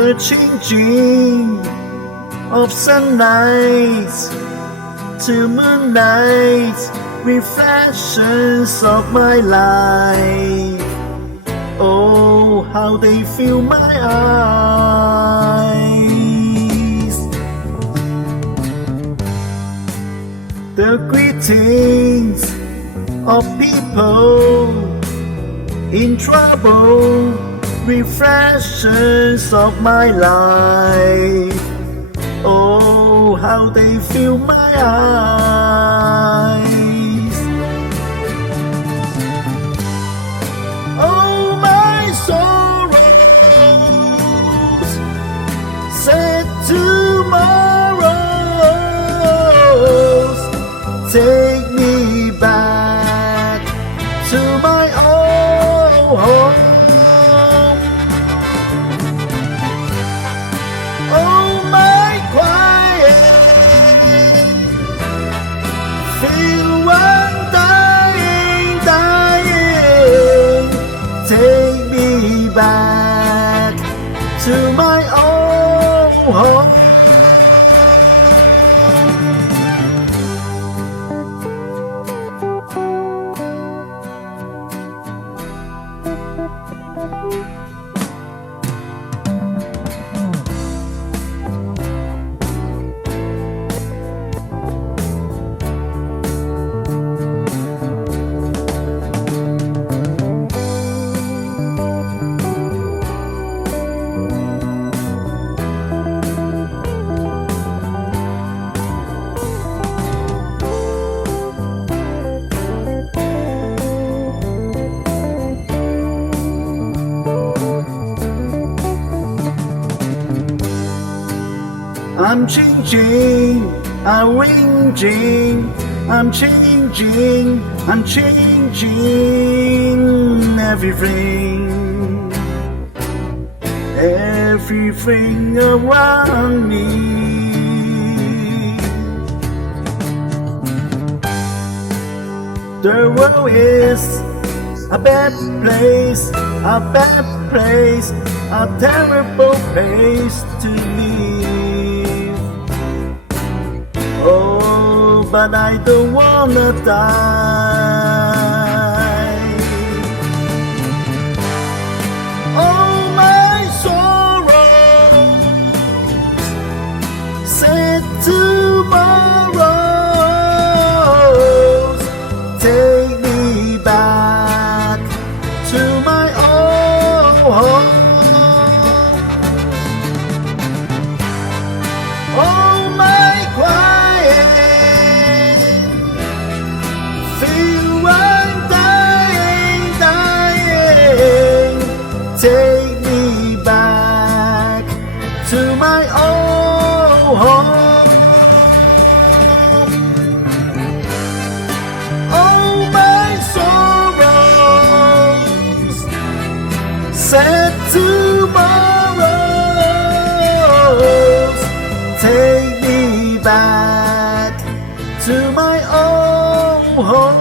the changing of sunlight to moonlight, reflections of my life. Oh, how they fill my eyes. The greetings of people in trouble, reflections of my life. Oh, how they fill my eyes. Oh, my sorrows, sad tomorrows, take me back to my old home. Oh, my quiet, feel one dying, take me back to my old home. I'm changing, I'm arranging, I'm changing, I'm changing everything, everything around me. The world is a bad place, a bad place, a terrible place to live. Oh, but I don't wanna die. Oh, my sorrows, sad tomorrows, take me back to my old home. Oh, my quiet, feel one dying, take me back to my old home. Oh, my sorrows, sad tomorrows, take me back to my old home.